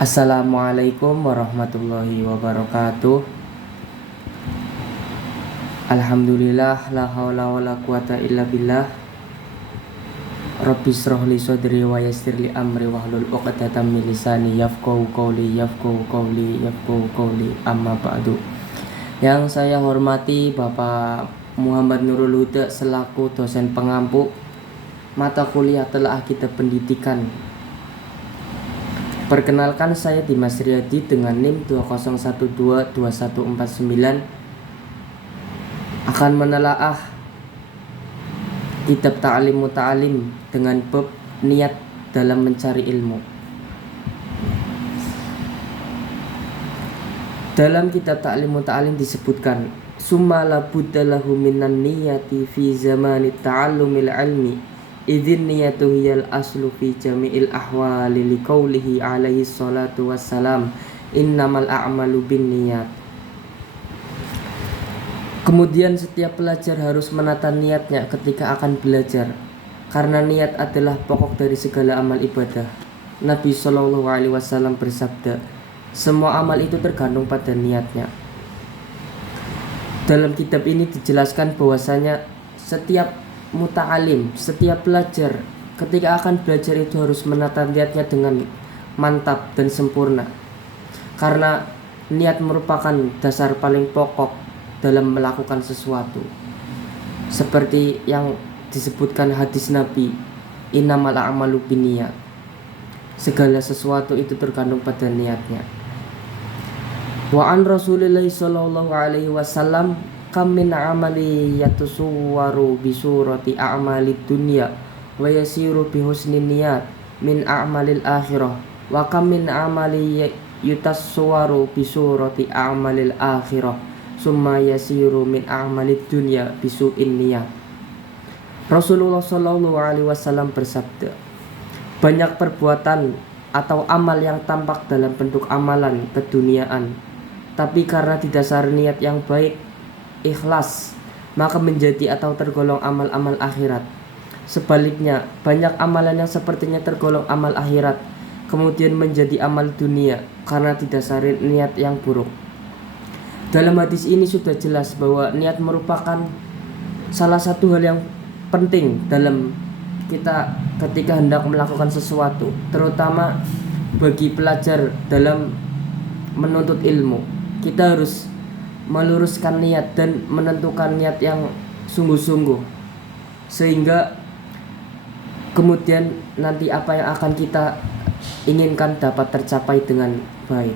Assalamualaikum warahmatullahi wabarakatuh. Alhamdulillah, la haula wala quwata illa billah. Rabbi shrah li sadri wa yassir li amri wahlul 'uqdatam min lisani yafqahu qawli amma ba'du. Yang saya hormati Bapak Muhammad Nurul Huda selaku dosen pengampu mata kuliah Telah Kitab Pendidikan. Perkenalkan, saya Dimas Riyadi dengan NIM 20122149 akan menelaah kitab Ta'lim Muta'alim dengan bab niat dalam mencari ilmu. Dalam kitab Ta'lim Muta'alim disebutkan, summa la budda lahu minan niyati fi zamani ta'allumil ilmi idzin niyatu hiyal aslu fi jami'il ahwali liqaulihi alaihi salatu wassalam innamal a'malu binniyat. Kemudian setiap pelajar harus menata niatnya ketika akan belajar, karena niat adalah pokok dari segala amal ibadah. Nabi Shallallahu Alaihi Wasallam bersabda, semua amal itu tergantung pada niatnya. Dalam kitab ini dijelaskan bahwasanya setiap muta'alim, setiap pelajar ketika akan belajar itu harus menata niatnya dengan mantap dan sempurna, karena niat merupakan dasar paling pokok dalam melakukan sesuatu. Seperti yang disebutkan hadis Nabi, innamal a'malu binniyat, segala sesuatu itu tergantung pada niatnya. Wa an Rasulillah sallallahu alaihi wasallam kam min amali yatusawwaru bi surati a'malid dunya wa yasiru bi husni niyat min a'malil akhirah wa kam min amali yutasawwaru bi surati a'malil akhirah summa yasiru min a'malid dunya bi su'in niyat. Rasulullah sallallahu alaihi wasallam bersabda, banyak perbuatan atau amal yang tampak dalam bentuk amalan keduniaan, tapi karena didasari niat yang baik, ikhlas, maka menjadi atau tergolong amal-amal akhirat. Sebaliknya, banyak amalan yang sepertinya tergolong amal akhirat, kemudian menjadi amal dunia karena didasari niat yang buruk. Dalam hadis ini sudah jelas bahwa niat merupakan salah satu hal yang penting dalam kita ketika hendak melakukan sesuatu, terutama bagi pelajar dalam menuntut ilmu. Kita harus meluruskan niat dan menentukan niat yang sungguh-sungguh, sehingga kemudian nanti apa yang akan kita inginkan dapat tercapai dengan baik.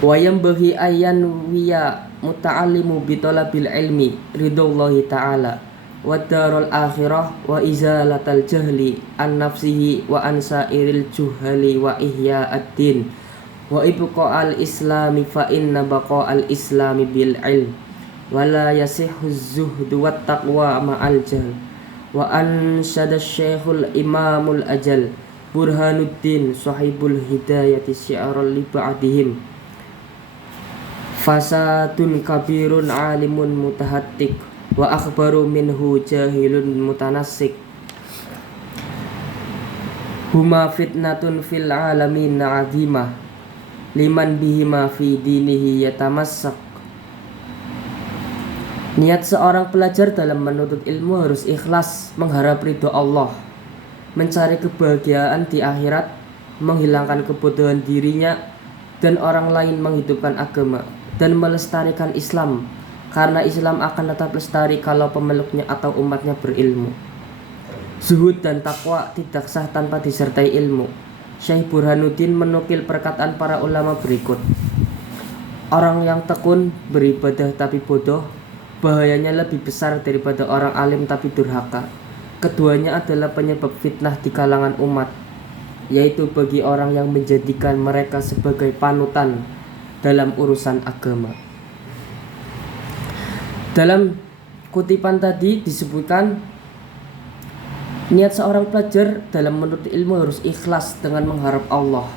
Wa yambaghi ayyan wiya muta'allimu bi talabil ilmi ridallahi ta'ala wa darul akhirah wa izalatal jahli an nafsihi wa an sairil juhali wa ihya'ad-din wa ibqa'al islami fa inna baqa'al islami bil ilm wa la yasihhu az-zuhdu wat taqwa ma'al jahl wa ansyada syekhul imamul ajal Burhanuddin sahibul hidayati syi'aral li ba'dihim fasadun kabirun alimun mutahattik wa akhbaru minhu jahilun mutanassik huma fitnatun fil alamin azimah liman bihima fi dinihi yatamassak. Niat seorang pelajar dalam menuntut ilmu harus ikhlas, mengharap ridho Allah, mencari kebahagiaan di akhirat, menghilangkan kebodohan dirinya dan orang lain, menghidupkan agama dan melestarikan Islam, karena Islam akan tetap lestari kalau pemeluknya atau umatnya berilmu. Zuhud dan takwa tidak sah tanpa disertai ilmu. Syekh Burhanuddin menukil perkataan para ulama berikut. Orang yang tekun beribadah tapi bodoh, bahayanya lebih besar daripada orang alim tapi durhaka. Keduanya adalah penyebab fitnah di kalangan umat, yaitu bagi orang yang menjadikan mereka sebagai panutan dalam urusan agama. Dalam kutipan tadi disebutkan, niat seorang pelajar dalam menuntut ilmu harus ikhlas dengan mengharap Allah.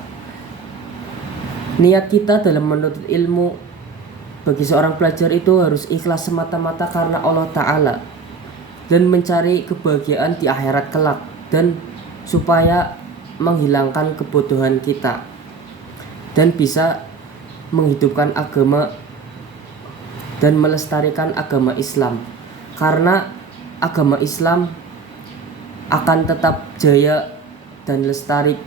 Niat kita dalam menuntut ilmu bagi seorang pelajar itu harus ikhlas semata-mata karena Allah Ta'ala, dan mencari kebahagiaan di akhirat kelak, dan supaya menghilangkan kebodohan kita dan bisa menghidupkan agama dan melestarikan agama Islam, karena agama Islam akan tetap jaya dan lestari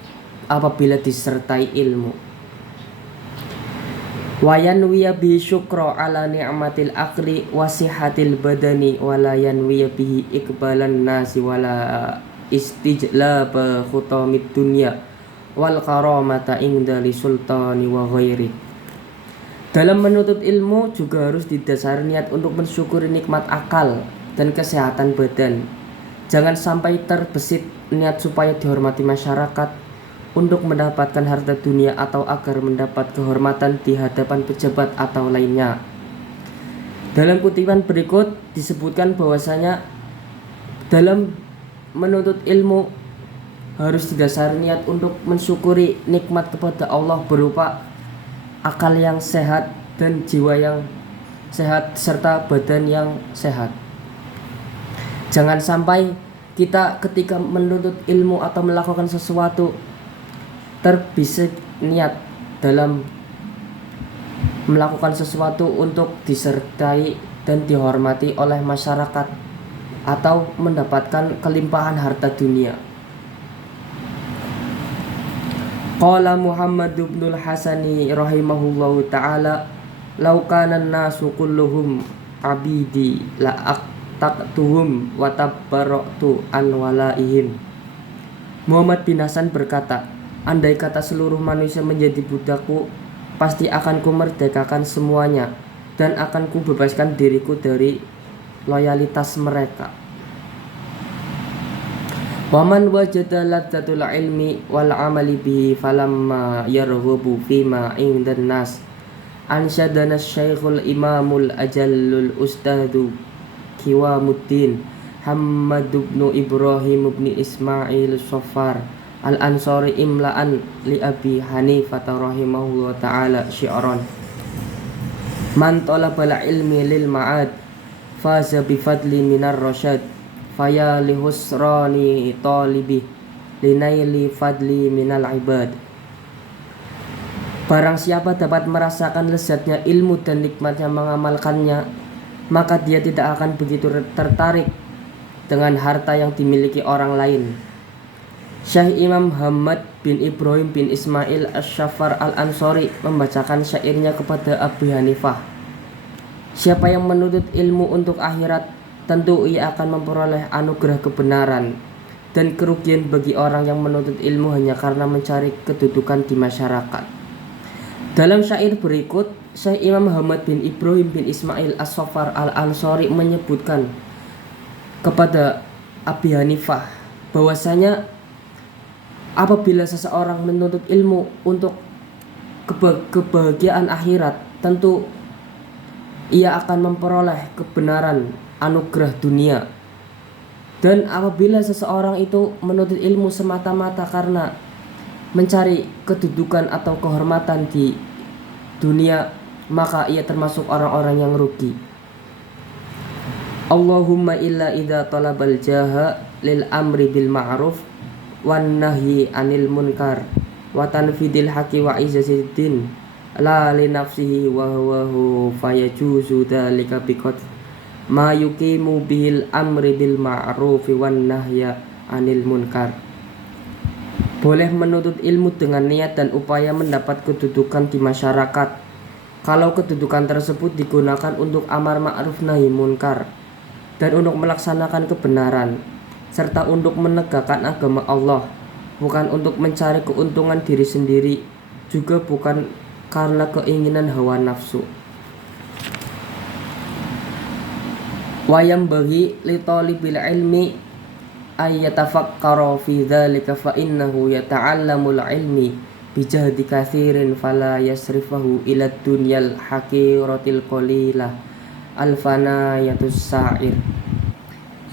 apabila disertai ilmu. Wayan wiya bihi syukra ala ni'matil akli wasihatil badani walayan wiya bihi ikbalan nasi wala istijlaba khutamid dunya wal karamata inda li sultani wa ghairi. Dalam menuntut ilmu juga harus didasari niat untuk mensyukuri nikmat akal dan kesehatan badan. Jangan sampai terbesit niat supaya dihormati masyarakat, untuk mendapatkan harta dunia, atau agar mendapat kehormatan di hadapan pejabat atau lainnya. Dalam kutipan berikut disebutkan bahwasanya dalam menuntut ilmu harus didasari niat untuk mensyukuri nikmat kepada Allah berupa akal yang sehat dan jiwa yang sehat serta badan yang sehat. Jangan sampai kita ketika menuntut ilmu atau melakukan sesuatu terbesit niat dalam melakukan sesuatu untuk disertai dan dihormati oleh masyarakat atau mendapatkan kelimpahan harta dunia. Qala Muhammad ibnul Hasani rahimahullahu ta'ala, law kana an-nasu kulluhum abidi la aqtaqtuhum wa tabarra'tu an walaihim. Muhammad bin Hasan berkata, andai kata seluruh manusia menjadi budakku, pasti akan kumerdekakan semuanya dan akan kubebaskan diriku dari loyalitas mereka. Waman wajada ladzatul ilmi wal amali bihi falamma yarghabu fima indan nas ansyadana syekhul imamul ajallul ustadu Kiwamuddin Hamad ibn Ibrahim ibn Ismail Sofar al-Ansari imla'an li Abi Hanifah rahimahullah ta'ala syi'ran, man talabal ilmi lil ma'ad faza bifadli minar rasyad faya lihusrani talibi linaili fadli minal ibad. Barang siapa dapat merasakan lezatnya ilmu dan nikmatnya mengamalkannya, maka dia tidak akan begitu tertarik dengan harta yang dimiliki orang lain. Syekh Imam Hamad bin Ibrahim bin Ismail Ash-Shafar Al-Ansari membacakan syairnya kepada Abu Hanifah. Siapa yang menuntut ilmu untuk akhirat, tentu ia akan memperoleh anugerah kebenaran, dan kerugian bagi orang yang menuntut ilmu hanya karena mencari kedudukan di masyarakat. Dalam syair berikut, Syekh Imam Hamad bin Ibrahim bin Ismail As-Shafar Al-Ansari menyebutkan kepada Abi Hanifah bahwasanya apabila seseorang menuntut ilmu untuk kebahagiaan akhirat, tentu ia akan memperoleh kebenaran anugerah dunia. Dan apabila seseorang itu menuntut ilmu semata-mata karena mencari kedudukan atau kehormatan di dunia, maka ia termasuk orang-orang yang rugi. Allahumma illa idza talabal jaha lil amri bil ma'ruf wan nahyi anil munkar wa tanfidil haqqi wa izzatin la li nafsihi wa huwa fayajuzu dzalika biqad ma yuqimu bihil amri bil ma'rufi wan nahya anil munkar. Boleh menuntut ilmu dengan niat dan upaya mendapat kedudukan di masyarakat kalau kedudukan tersebut digunakan untuk amar ma'ruf nahi munkar dan untuk melaksanakan kebenaran, serta untuk menegakkan agama Allah, bukan untuk mencari keuntungan diri sendiri, juga bukan karena keinginan hawa nafsu. Wayam bagi li talibil ilmi ayyatafakkara fi dzalika fa innahu yata'allamul ilmi bijahdi katsirin fala yasrifahu ila dunyal haqiratil qalilah alfanayatus sa'ir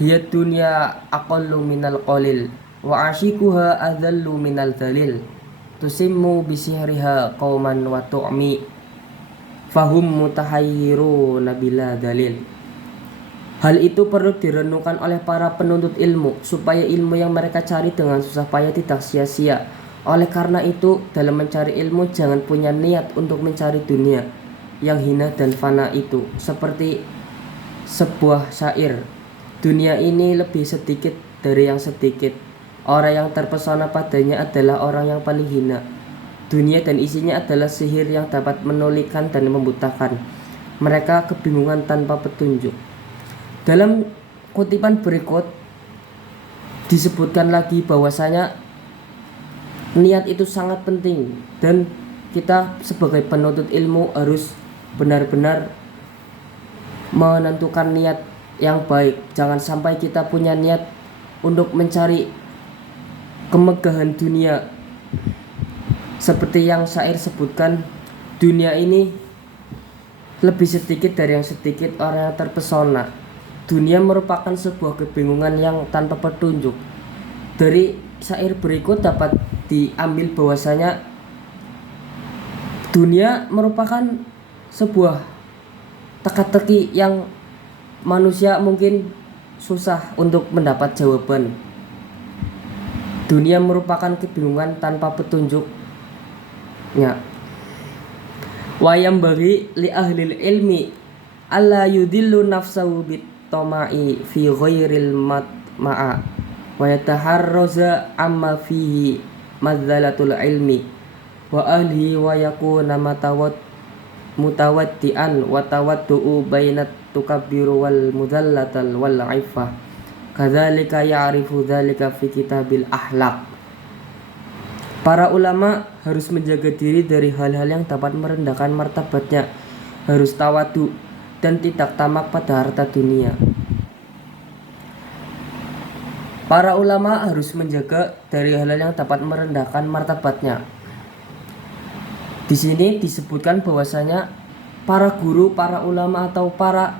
hiya dunya aqallu minal qalil wa ashikuha adallu minal dalil tusimmu bisihriha qauman wa tu'mi fahum mutahayyiruna bila dalil. Hal itu perlu direnungkan oleh para penuntut ilmu supaya ilmu yang mereka cari dengan susah payah tidak sia-sia. Oleh karena itu, dalam mencari ilmu jangan punya niat untuk mencari dunia yang hina dan fana itu. Seperti sebuah syair, dunia ini lebih sedikit dari yang sedikit. Orang yang terpesona padanya adalah orang yang paling hina. Dunia dan isinya adalah sihir yang dapat menolikan dan membutakan. Mereka kebingungan tanpa petunjuk. Dalam kutipan berikut disebutkan lagi bahwasanya niat itu sangat penting dan kita sebagai penuntut ilmu harus benar-benar menentukan niat yang baik. Jangan sampai kita punya niat untuk mencari kemegahan dunia. Seperti yang syair sebutkan, dunia ini lebih sedikit dari yang sedikit orang yang terpesona. Dunia merupakan sebuah kebingungan yang tanpa petunjuk. Dari syair berikut dapat diambil bahwasanya dunia merupakan sebuah teka-teki yang manusia mungkin susah untuk mendapat jawaban. Dunia merupakan kebingungan tanpa petunjuknya. Wayam bagi li ahlil ilmi alla yudillu nafsahu bit toma'i fi ghairil matma'a wa yataharraza amma fihi madzalatul ilmi wa ahli wa yakuna mutawaddian wa tawaddu'u bainat tukabbiru wal mudhallatal wal ifah kadzalika ya'rifu dzalika fi kitabil ahlak. Para ulama harus menjaga diri dari hal-hal yang dapat merendahkan martabatnya, harus tawadu dan tidak tamak pada harta dunia. Para ulama harus menjaga dari hal-hal yang dapat merendahkan martabatnya. Di sini disebutkan bahwasanya para guru, para ulama atau para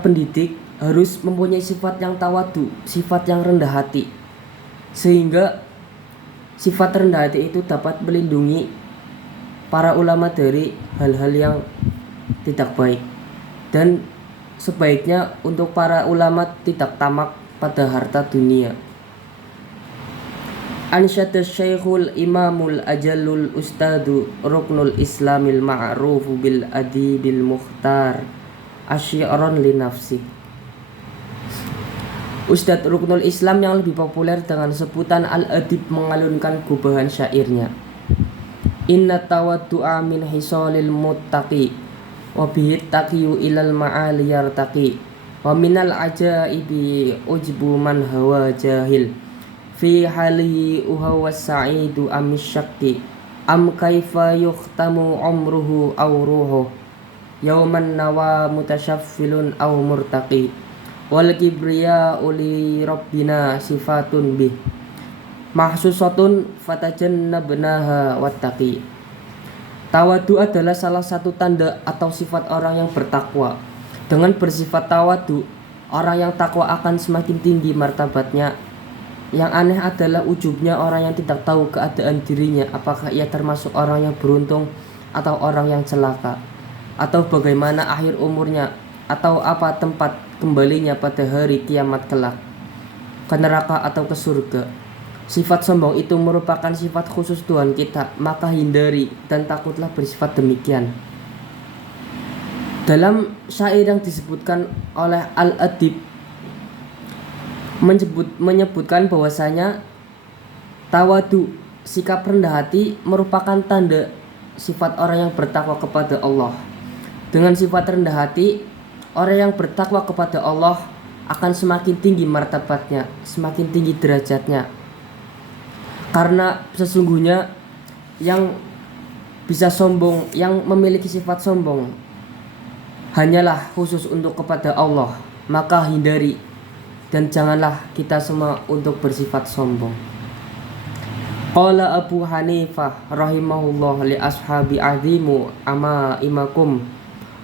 pendidik harus mempunyai sifat yang tawadu, sifat yang rendah hati. Sehingga sifat rendah hati itu dapat melindungi para ulama dari hal-hal yang tidak baik, dan sebaiknya untuk para ulama tidak tamak pada harta dunia. Ansyada Syekhul Imamul Ajallul Ustadu Ruknul Islamil Ma'rufu bil Adibil Mukhtar Asyi'ron li nafsi. Ustadz Ruknul Islam yang lebih populer dengan sebutan Al-Adib mengalunkan gubahan syairnya. Inna tawaddu'a min hisalil muttaqi wa bihi taqiyu ilal ma'ali yartaqi wa minal ajaibi ujbu man hawa jahil fi halihi uhawa sa'idu am syakki am kaifa yukhtamu umruhu aw ruhu yauman nawa mutasyaffilun aw murtaqi wal kibriya uli rabbina sifatun bih mahsusatun fatajannabnaha wattaqi. Tawadu adalah salah satu tanda atau sifat orang yang bertakwa. Dengan bersifat tawadu, orang yang takwa akan semakin tinggi martabatnya. Yang aneh adalah ujubnya orang yang tidak tahu keadaan dirinya, apakah ia termasuk orang yang beruntung atau orang yang celaka, atau bagaimana akhir umurnya, atau apa tempat kembalinya pada hari kiamat kelak, ke neraka atau ke surga. Sifat sombong itu merupakan sifat khusus Tuhan kita, maka hindari dan takutlah bersifat demikian. Dalam syair yang disebutkan oleh Al-Adib menyebutkan bahwasanya tawadu, sikap rendah hati merupakan tanda sifat orang yang bertakwa kepada Allah. Dengan sifat rendah hati, orang yang bertakwa kepada Allah akan semakin tinggi martabatnya, semakin tinggi derajatnya. Karena sesungguhnya yang bisa sombong, yang memiliki sifat sombong hanyalah khusus untuk kepada Allah. Maka hindari dan janganlah kita semua untuk bersifat sombong. Qala Abu Hanifah rahimahullah li ashabi azimu ama imakum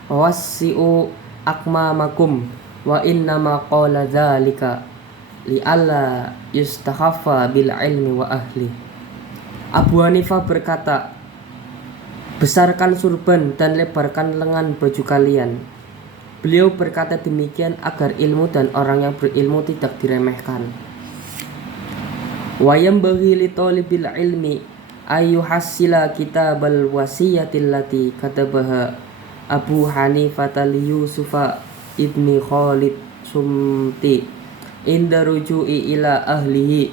wassi'u akmamakum wa innama qala dzalika li alla yustakhaffa bil ilmi wa ahli. Abu Hanifah berkata, besarkan surban dan lebarkan lengan baju kalian. Beliau berkata demikian agar ilmu dan orang yang berilmu tidak diremehkan. Wa yanbaghi li talibil ilmi ayyuhassila kitabal wasiyatil lati katabaha Abu Hanifah Yusufa ibni Khalid Sumti inda ruju'i ila ahlihi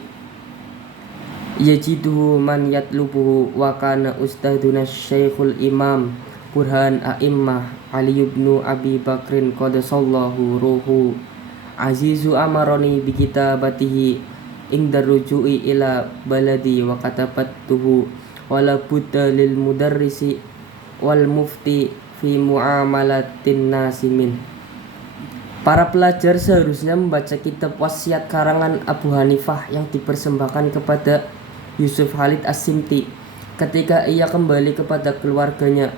yajiduhu man yatlubuhu wa kana ustaduna syekhul imam Burhan A'immah Ali ibnu Abi Bakrin qadasallahu ruhu azizu amaroni bi kitabatihi inda ruju'i ila baladi wa katabattuhu wala budda lil mudarrisi wal mufti fi muamalatin nasimin. Para pelajar seharusnya membaca kitab wasiat karangan Abu Hanifah yang dipersembahkan kepada Yusuf Khalid As-Simti ketika ia kembali kepada keluarganya.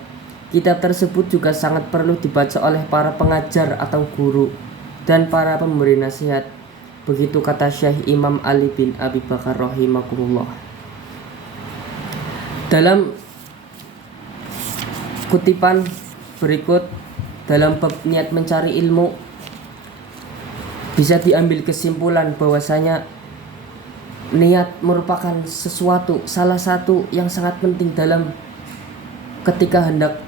Kitab tersebut juga sangat perlu dibaca oleh para pengajar atau guru dan para pemberi nasihat. Begitu kata Syekh Imam Ali bin Abi Bakar rahimahullah. Dalam kutipan berikut dalam bab niat mencari ilmu bisa diambil kesimpulan bahwasanya niat merupakan salah satu yang sangat penting dalam ketika hendak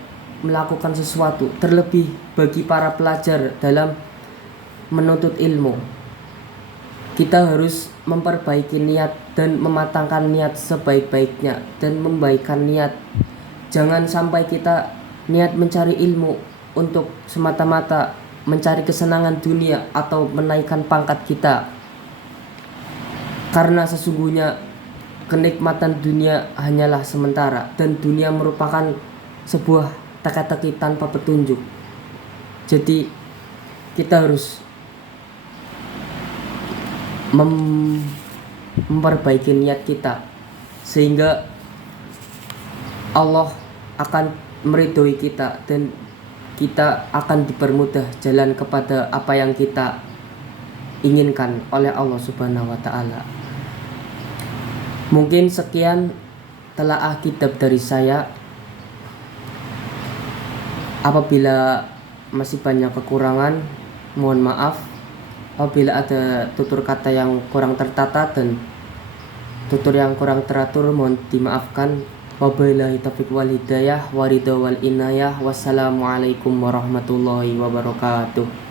melakukan sesuatu, terlebih bagi para pelajar dalam menuntut ilmu. Kita harus memperbaiki niat dan mematangkan niat sebaik-baiknya dan membaikkan niat. Jangan sampai kita niat mencari ilmu untuk semata-mata mencari kesenangan dunia atau menaikkan pangkat kita. Karena sesungguhnya kenikmatan dunia hanyalah sementara dan dunia merupakan sebuah teka-teki tanpa petunjuk. Jadi kita harus memperbaiki niat kita sehingga Allah akan meridhoi kita dan kita akan dipermudah jalan kepada apa yang kita inginkan oleh Allah Subhanahu wa taala. Mungkin sekian telaah kitab dari saya. Apabila masih banyak kekurangan, mohon maaf. Apabila ada tutur kata yang kurang tertata dan tutur yang kurang teratur, mohon dimaafkan. Wabillahi taufiq wal hidayah, waridha wal inayah. Wassalamualaikum warahmatullahi wabarakatuh.